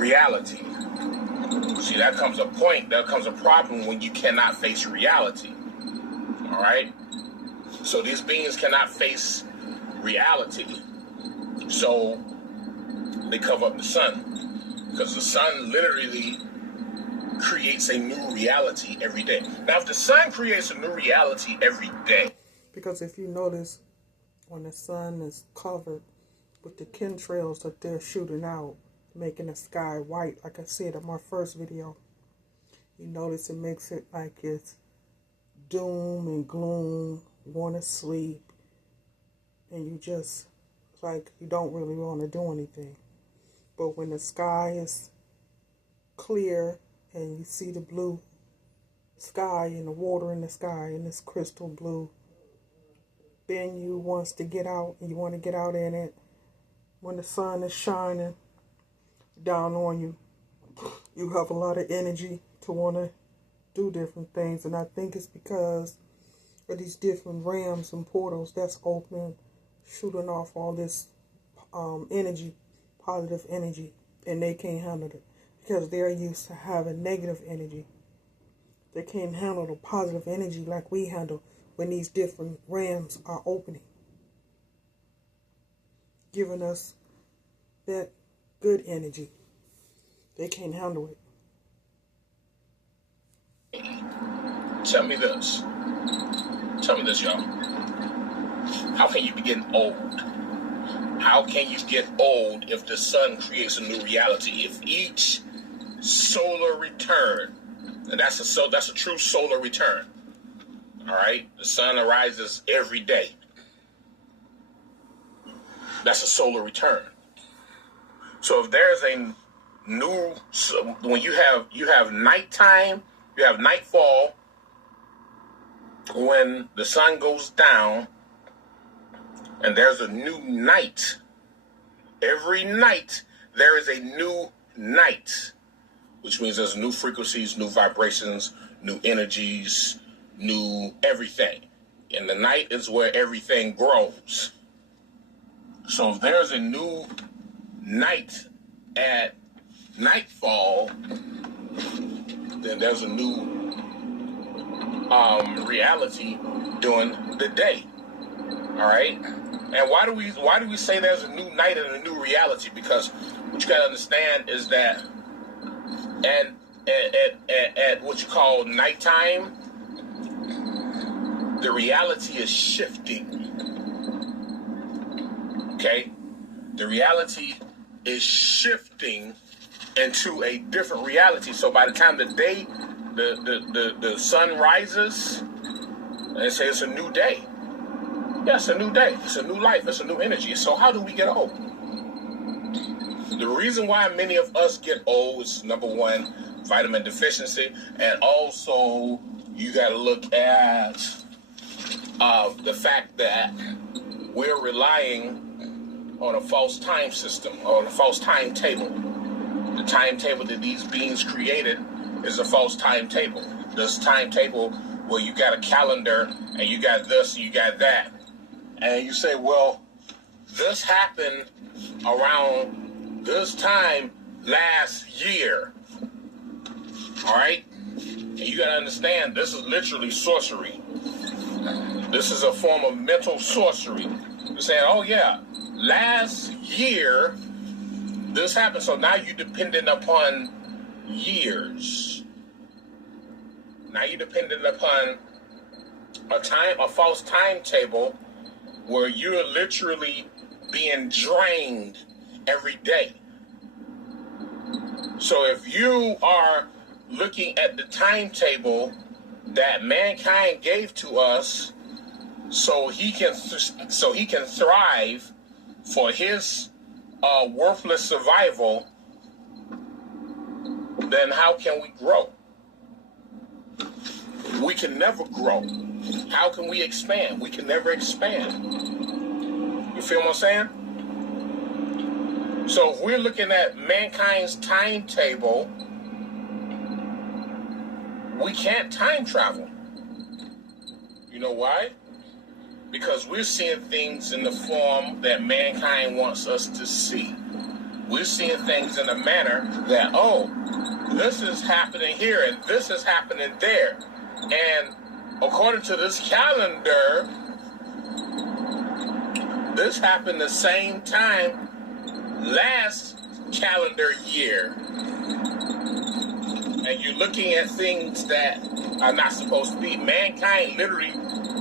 reality. See, there comes a problem when you cannot face reality. All right? So these beings cannot face reality. So they cover up the sun. Because the sun literally creates a new reality every day. Now, if the sun creates a new reality every day. Because if you notice, when the sun is covered with the chemtrails that they're shooting out, making the sky white, like I said in my first video, you notice it makes it like it's doom and gloom, want to sleep, and you just, like, you don't really want to do anything. But when the sky is clear and you see the blue sky and the water in the sky and it's crystal blue, then you wants to get out and you want to get out in it. When the sun is shining down on you, you have a lot of energy to want to do different things. And I think it's because of these different realms and portals that's open, shooting off all this energy, positive energy, and they can't handle it because they're used to having negative energy. They can't handle the positive energy like we handle when these different realms are opening, giving us that good energy. They can't handle it. Tell me this, y'all. How can you be getting old? How can you get old if the sun creates a new reality? If each solar return, and that's a true solar return. All right, the sun arises every day. That's a solar return. So if there's a new, when you have nighttime, you have nightfall. When the sun goes down, and there's a new night. Every night there is a new night, which means there's new frequencies, new vibrations, new energies, new everything. And the night is where everything grows. So if there's a new night at nightfall, then there's a new reality during the day. All right? And why do we say there's a new night and a new reality? Because what you gotta understand is that at what you call nighttime, the reality is shifting. Okay? The reality is shifting into a different reality. So by the time the sun rises, they say it's a new day. Yeah, it's a new day. It's a new life. It's a new energy. So how do we get old? The reason why many of us get old is, number one, vitamin deficiency. And also, you got to look at the fact that we're relying on a false time system, or a false timetable. The timetable that these beings created is a false timetable. This timetable where you got a calendar and you got this and you got that. And you say, well, this happened around this time last year. All right? And you got to understand, this is literally sorcery. This is a form of mental sorcery. You're saying, oh, yeah, last year this happened. So now you're dependent upon years. Now you're dependent upon a false timetable where you're literally being drained every day. So if you are looking at the timetable that mankind gave to us, so he can thrive for his worthless survival, then how can we grow? We can never grow. How can we expand? We can never expand. You feel what I'm saying? So if we're looking at mankind's timetable, we can't time travel. You know why? Because we're seeing things in the form that mankind wants us to see. we're seeing things in a manner that, oh, this is happening here and this is happening there. And according to this calendar, this happened the same time last calendar year. And you're looking at things that are not supposed to be. Mankind literally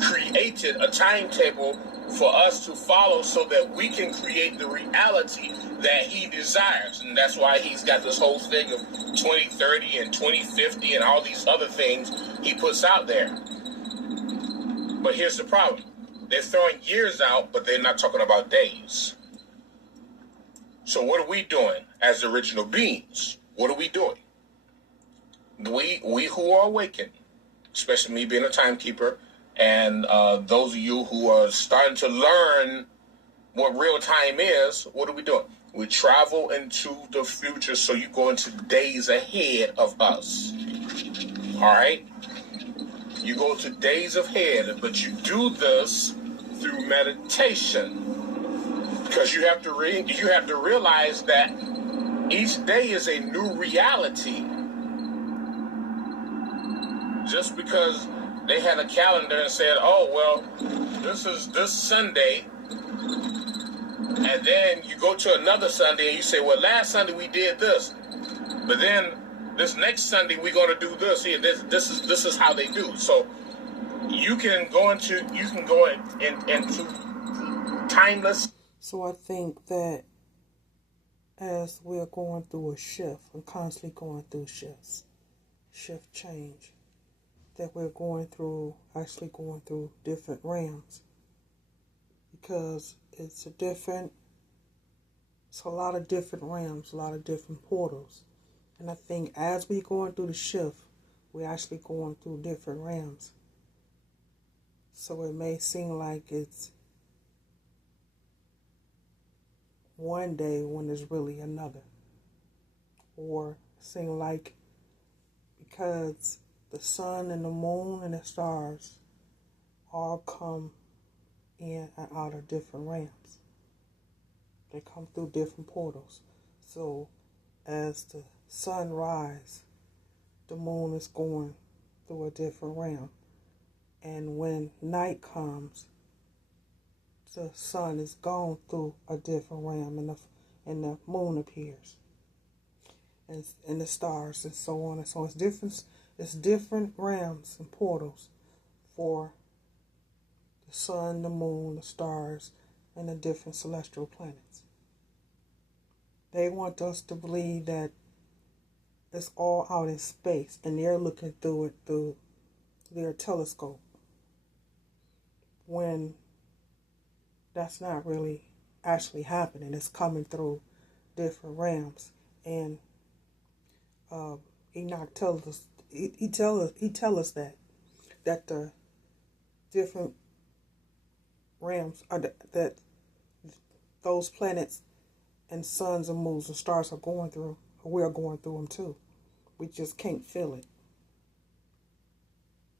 created a timetable for us to follow so that we can create the reality that he desires. And that's why he's got this whole thing of 2030 and 2050 and all these other things he puts out there. But here's the problem. They're throwing years out, but they're not talking about days. So what are we doing as original beings? What are we doing? We who are awakened, especially me being a timekeeper, and those of you who are starting to learn what real time is, what are we doing? We travel into the future, so you go into days ahead of us. All right? You go to days ahead, but you do this through meditation, because you have to realize that each day is a new reality. Just because they had a calendar and said, oh, well, this is this Sunday, and then you go to another Sunday and you say, well, last Sunday we did this, but then this next Sunday we're going to do this. Here, this is how they do. So you can go into timeless. So I think that as we're going through a shift, and constantly going through shifts, shift change, that we're actually going through different realms, because it's a lot of different realms, a lot of different portals. And I think as we're going through the shift, we're actually going through different realms. So it may seem like it's one day when it's really another. Or seem like because the sun and the moon and the stars all come in and out of different realms. They come through different portals. So as the sun rises, the moon is going through a different realm. And when night comes, the sun is gone through a different realm, and the moon appears, and the stars, and so on and so on. It's different realms and portals for the sun, the moon, the stars, and the different celestial planets. They want us to believe that it's all out in space, and they're looking through it through their telescope, when that's not really actually happening. It's coming through different realms. And Enoch tells us, he tell us that the different realms are that those planets and suns and moons and stars are going through, or we're going through them too. We just can't feel it.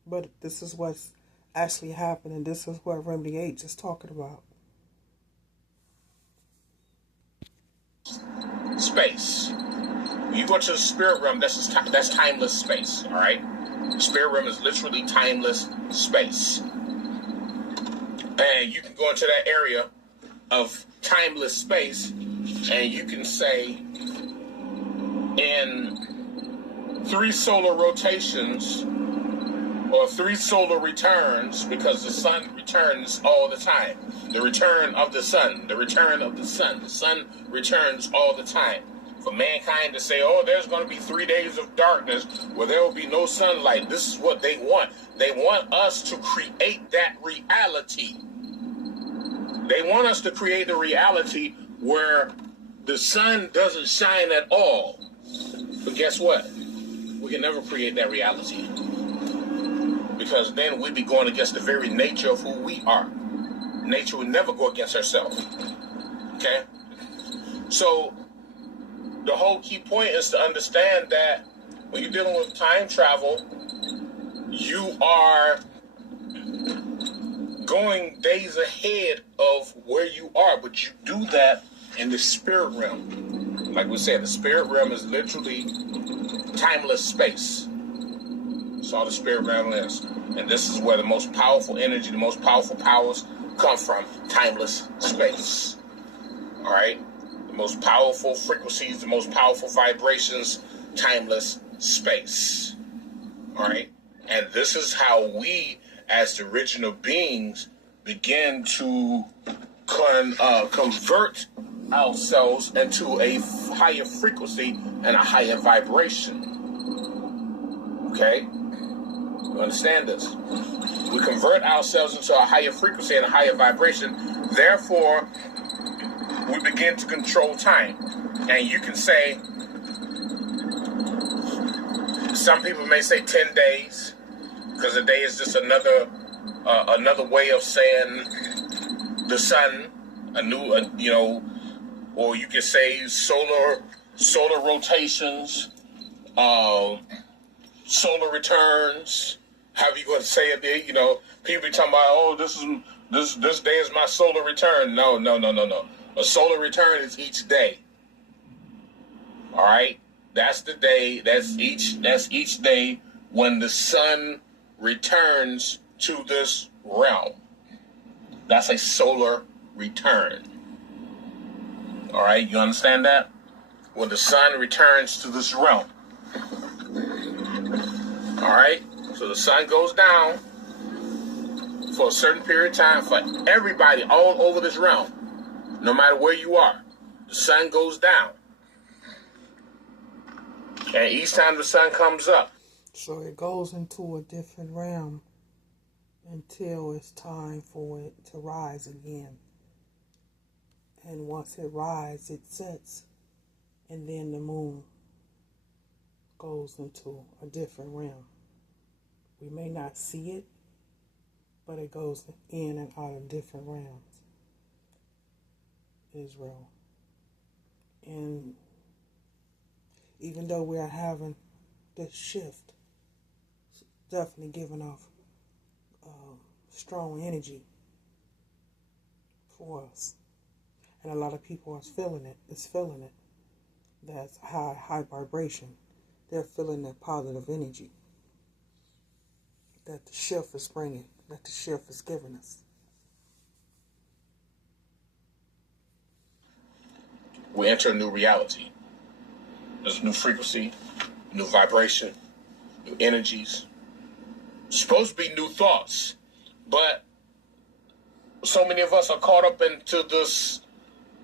But this is what's actually happening. This is what Remedy H is talking about. Space. When you go to the spirit realm, that's timeless space. All right. Spirit realm is literally timeless space, and you can go into that area of timeless space, and you can say, in 3 solar rotations or 3 solar returns, because the sun returns all the time. The return of the sun, the return of the sun. The sun returns all the time. For mankind to say, oh, there's going to be 3 days of darkness where there will be no sunlight. This is what they want. They want us to create that reality. They want us to create a reality where the sun doesn't shine at all. But guess what? We can never create that reality, because then we'd be going against the very nature of who we are. Nature would never go against herself. Okay? So the whole key point is to understand that when you're dealing with time travel, you are going days ahead of where you are, but you do that in the spirit realm. like we said, the spirit realm is literally timeless space. That's all the spirit realm is. And this is where the most powerful energy, the most powerful powers come from. Timeless space. All right? The most powerful frequencies, the most powerful vibrations, timeless space. All right? And this is how we, as the original beings, begin to convert ourselves into a higher frequency and a higher vibration. Okay? You understand this? We convert ourselves into a higher frequency and a higher vibration. Therefore, we begin to control time. And you can say, some people may say 10 days, because a day is just another way of saying the sun, or you can say solar rotations, solar returns. However you going to say it there, people be talking about, oh, this day is my solar return. No. A solar return is each day. All right, that's the day. That's each day when the sun returns to this realm. That's a solar return. All right, you understand that? When the sun returns to this realm. All right, so the sun goes down for a certain period of time for everybody all over this realm. No matter where you are, the sun goes down. And each time the sun comes up. So it goes into a different realm until it's time for it to rise again. And once it rises, it sets. And then the moon goes into a different realm. We may not see it, but it goes in and out of different realms. Israel. And even though we are having this shift, it's definitely giving off strong energy for us. And a lot of people are feeling it. That's high vibration. They're feeling that positive energy that the shift is bringing, that the shift is giving us. We enter a new reality. There's a new frequency, new vibration, new energies. It's supposed to be new thoughts, but so many of us are caught up into this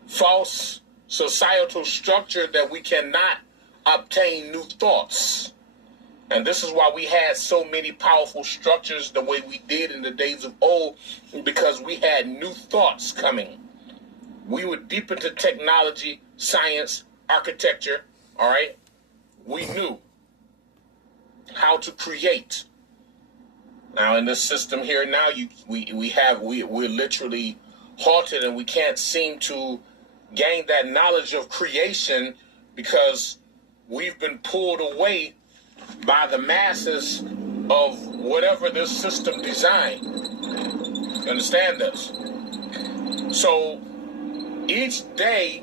false societal structure that we cannot obtain new thoughts. And this is why we had so many powerful structures the way we did in the days of old, because we had new thoughts coming. We were deep into technology, science, architecture, all right? We knew how to create. Now in this system here now, we're literally halted, and we can't seem to gain that knowledge of creation because we've been pulled away by the masses of whatever this system designed. You understand this? So each day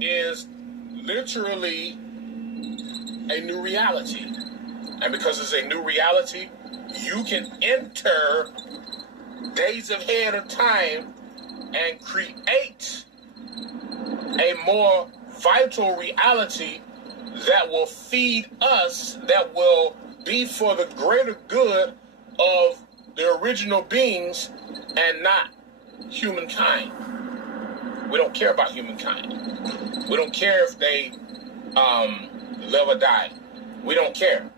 is literally a new reality. And because it's a new reality, you can enter days ahead of time and create a more vital reality that will feed us, that will be for the greater good of the original beings and not humankind. We don't care about humankind. We don't care if they live or die. We don't care.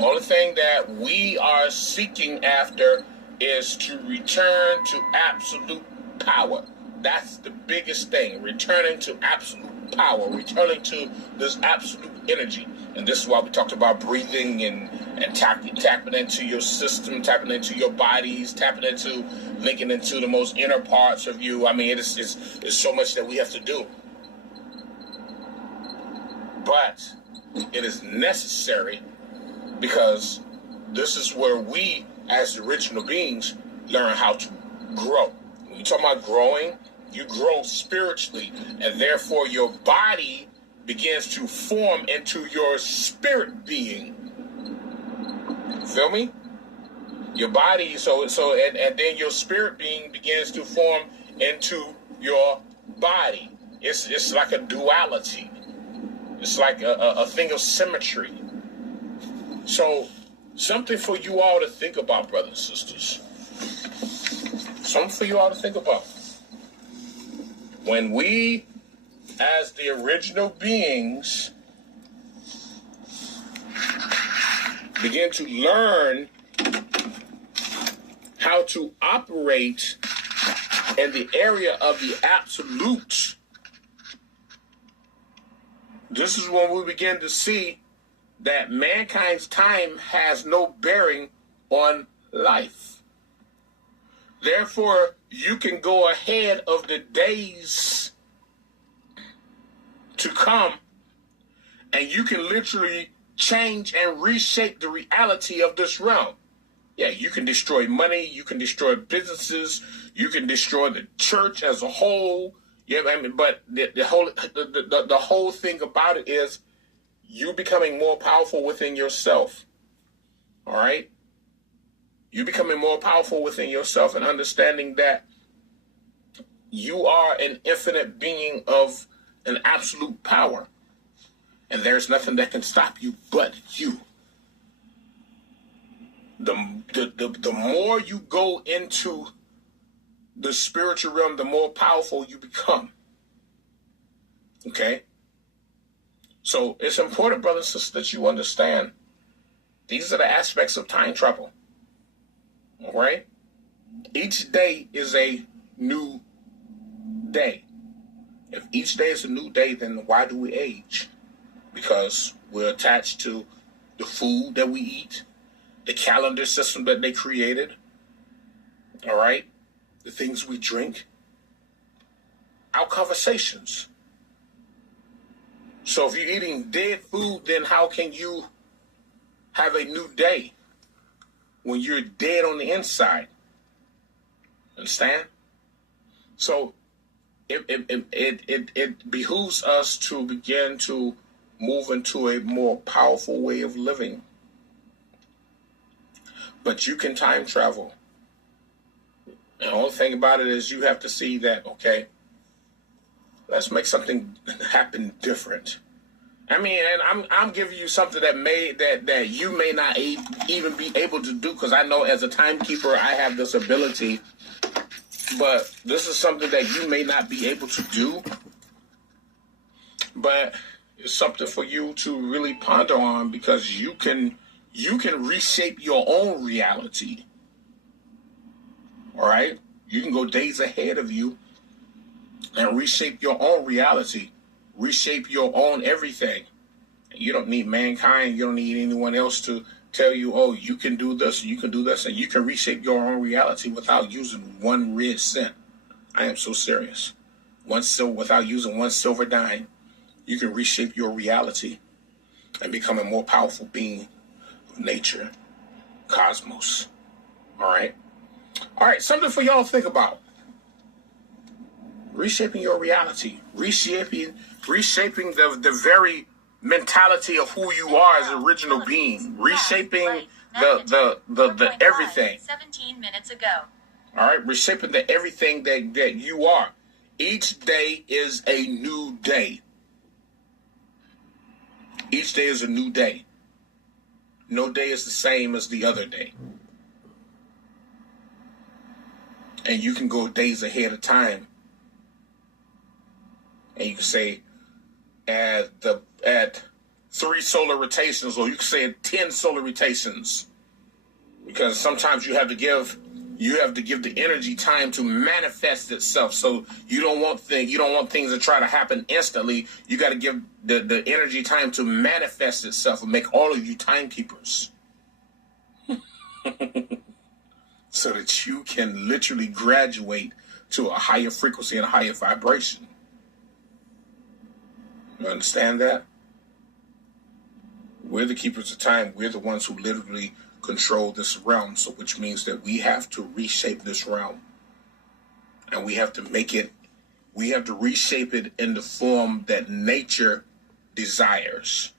Only thing that we are seeking after is to return to absolute power. That's the biggest thing. Returning to absolute power. Returning to this absolute energy. And this is why we talked about breathing and tapping into your system, tapping into your bodies, tapping into, linking into the most inner parts of you. I mean, it's so much that we have to do. But it is necessary because this is where we, as the original beings, learn how to grow. When you talk about growing, You grow spiritually, and therefore your body begins to form into your spirit being. Feel me? Your body, and then your spirit being begins to form into your body. It's like a duality. It's like a thing of symmetry. So, something for you all to think about, brothers and sisters. Something for you all to think about. When we, as the original beings, begin to learn how to operate in the area of the absolute, this is when we begin to see that mankind's time has no bearing on life. Therefore, you can go ahead of the days to come, and you can literally change and reshape the reality of this realm. Yeah, you can destroy money, you can destroy businesses, you can destroy the church as a whole. Yeah, I mean, but the whole thing about it is you becoming more powerful within yourself. All right? You becoming more powerful within yourself and understanding that you are an infinite being of an absolute power. And there's nothing that can stop you but you. The more you go into the spiritual realm, the more powerful you become. Okay? So it's important, brothers and sisters, that you understand these are the aspects of time travel. All right? Each day is a new day. If each day is a new day, then why do we age? Because we're attached to the food that we eat, the calendar system that they created, all right? The things we drink, our conversations. So if you're eating dead food, then how can you have a new day when you're dead on the inside? Understand? So it behooves us to begin to move into a more powerful way of living. But you can time travel. And the only thing about it is you have to see that, okay, let's make something happen different. I mean, and I'm giving you something that you may not even be able to do, because I know as a timekeeper I have this ability, but this is something that you may not be able to do. But it's something for you to really ponder on, because you can reshape your own reality. All right? You can go days ahead of you and reshape your own reality. Reshape your own everything. You don't need mankind. You don't need anyone else to tell you, oh, you can do this, you can do this, and you can reshape your own reality without using one red cent. I am so serious. Without using one silver dime, you can reshape your reality and become a more powerful being of nature, cosmos. All right? All right, something for y'all to think about. Reshaping your reality. Reshaping the very mentality of who you are as an original being. Reshaping the everything. 17 minutes ago. All right, reshaping the everything that you are. Each day is a new day. Each day is a new day. No day is the same as the other day. And you can go days ahead of time. And you can say at 3 solar rotations, or you can say at 10 solar rotations. Because sometimes you have to give the energy time to manifest itself. So you don't want things to try to happen instantly. You got to give the energy time to manifest itself and make all of you timekeepers. So that you can literally graduate to a higher frequency and a higher vibration. You understand that? We're the keepers of time. We're the ones who literally control this realm. So which means that we have to reshape this realm. And we have to make it We have to reshape it in the form that nature desires.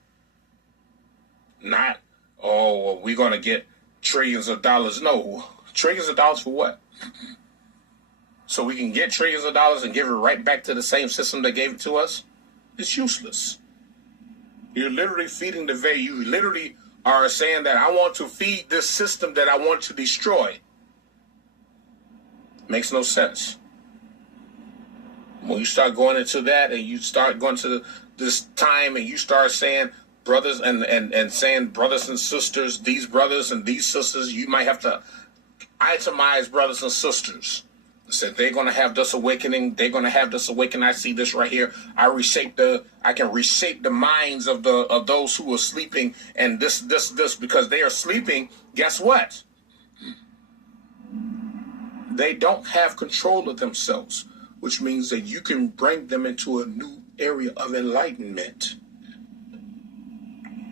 Not, oh, we're going to get trillions of dollars. No, trillions of dollars for what? So we can get trillions of dollars and give it right back to the same system that gave it to us? It's useless. You're literally feeding the very, you literally are saying that I want to feed this system that I want to destroy. Makes no sense. When you start going into that and you start going to this time and you start saying brothers and saying brothers and sisters, these brothers and these sisters, you might have to itemize brothers and sisters. Said they're going to have this awakening. They're going to have this awakening. I see this right here. I can reshape the minds of those who are sleeping. And this, because they are sleeping. Guess what? They don't have control of themselves, which means that you can bring them into a new area of enlightenment.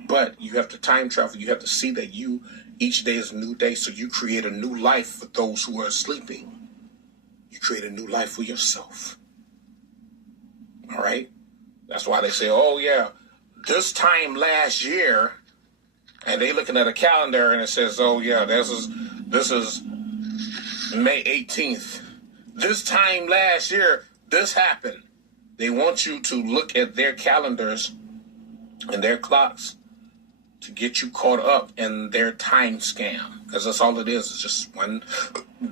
But you have to time travel. You have to see that each day is a new day. So you create a new life for those who are sleeping. You create a new life for yourself. All right? That's why they say, oh, yeah, this time last year, and they looking at a calendar and it says, oh, yeah, this is May 18th. This time last year, this happened. They want you to look at their calendars and their clocks to get you caught up in their time scam. Because that's all it is. It's just one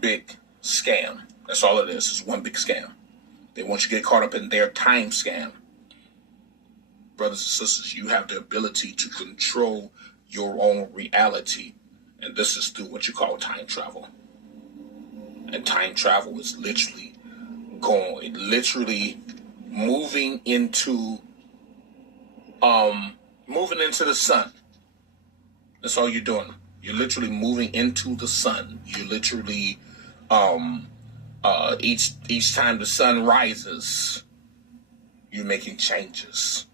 big scam. That's all it is. It's one big scam. They want you to get caught up in their time scam. Brothers and sisters, you have the ability to control your own reality. And this is through what you call time travel. And time travel is literally moving into the sun. That's all you're doing. You're literally moving into the sun. You're literally each time the sun rises, you're making changes.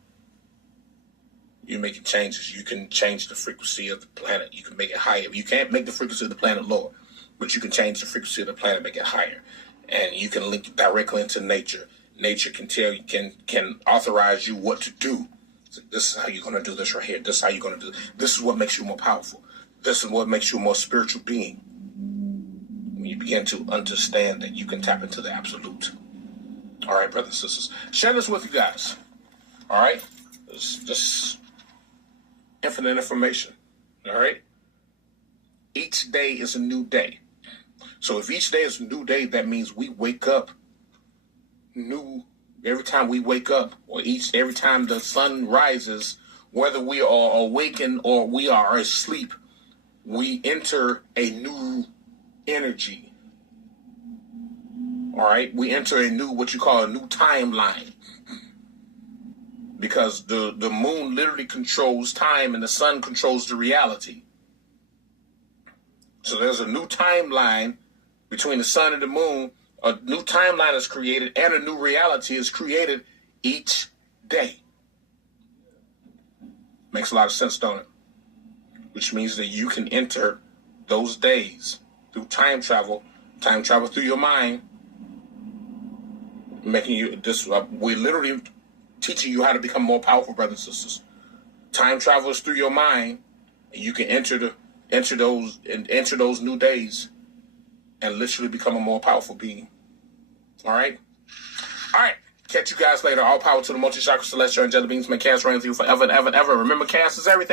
You're making changes. You can change the frequency of the planet. You can make it higher. You can't make the frequency of the planet lower, but you can change the frequency of the planet, make it higher. And you can link directly into nature. Nature can tell you, can authorize you what to do. So this is how you're going to do this right here. This is how you're going to do this. This is what makes you more powerful. This is what makes you a more spiritual being. When you begin to understand that you can tap into the absolute. All right, brothers and sisters. Share this with you guys. All right? This infinite information. All right? Each day is a new day. So if each day is a new day, that means we wake up new. Every time we wake up, or every time the sun rises, whether we are awakened or we are asleep, we enter a new energy. All right? We enter a new, what you call a new timeline. Because the moon literally controls time and the sun controls the reality. So there's a new timeline between the sun and the moon. A new timeline is created and a new reality is created each day. Makes a lot of sense, don't it? Which means that you can enter those days through time travel through your mind, making you this. We're literally teaching you how to become more powerful, brothers and sisters. Time travel is through your mind, and you can enter those new days and literally become a more powerful being. All right? All right. Catch you guys later. All power to the multi-chakra celestial angelic beings. May Cass reign with you forever and ever and ever. Remember, Cass is everything.